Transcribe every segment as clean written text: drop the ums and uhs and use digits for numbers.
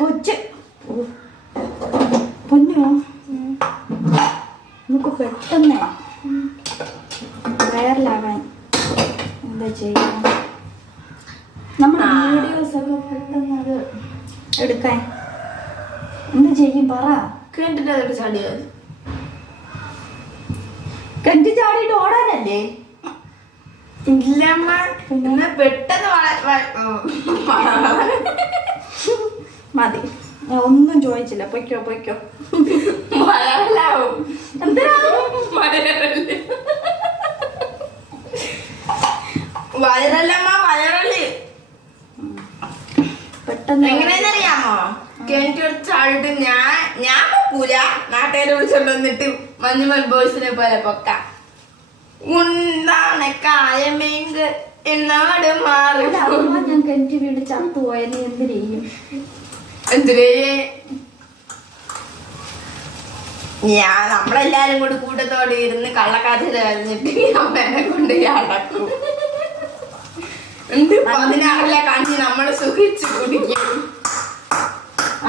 കൊച്ച് പൊന്നോ നമുക്ക് പെട്ടെന്ന് വൈറലാകാൻ എന്താ ചെയ്യാൻ നമ്മുടെ വീഡിയോസ് ഒക്കെ പെട്ടെന്ന് അത് എടുക്കാൻ എന്താ ചെയ്യും പറ. കിണറ്റിന്റെ ചാടിയത് കിണറ്റി ചാടിയിട്ട് ഓടാനല്ലേ? ഇല്ലമ്മ പിന്നെ പെട്ടെന്ന് മതി, ഞാൻ ഒന്നും ചോദിച്ചില്ല. പൊയ്ക്കോ പൊയ്ക്കോ. വയറലാവും. വയറല്ലമ്മ വയറല്. പെട്ടെന്ന് എങ്ങനെയെന്നറിയാമോ? കിണറ്റി ചാടിട്ട് ഞാൻ പൊക്കൂല, നാട്ടുകാരെ വിളിച്ചോണ്ട് വന്നിട്ട് മഞ്ഞുമൽ ബോയ്സിനെ പോലെ പൊക്ക ഉണ്ടാണ് കായമേങ്ക് എന്നാട് മാറി. ഞാൻ കിണറ്റി വീട് ചത്തുപോയ നീ എന്ത് ചെയ്യും? എന്തിനേ നമ്മളെല്ലാരും കൂടി കൂട്ടത്തോടെ ഇരുന്ന് കള്ളക്കാറ്റിൽ കഴിഞ്ഞിട്ട് അമ്മേനെ കൊണ്ട് അടക്കും. എന്ത് 16 കാഞ്ചി നമ്മള് സുഖിച്ചു കുടിക്കും.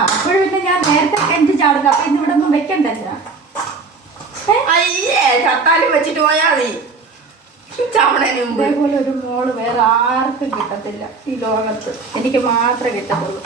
അപ്പോഴും ഞാൻ നേരത്തെ കിണറ്റി ചാടുന്നു. അപ്പൊ ഇന്ന് ഇവിടെ ഒന്നും വെക്കണ്ടല്ലോ. അയ്യേ ചത്താലും വെച്ചിട്ട് പോയാ മതി. ചവണന് ഇതേപോലെ ഒരു മോള് വേറെ ആർക്കും കിട്ടത്തില്ല ഈ ലോകത്ത്. എനിക്ക് മാത്രമേ കിട്ടത്തുള്ളൂ.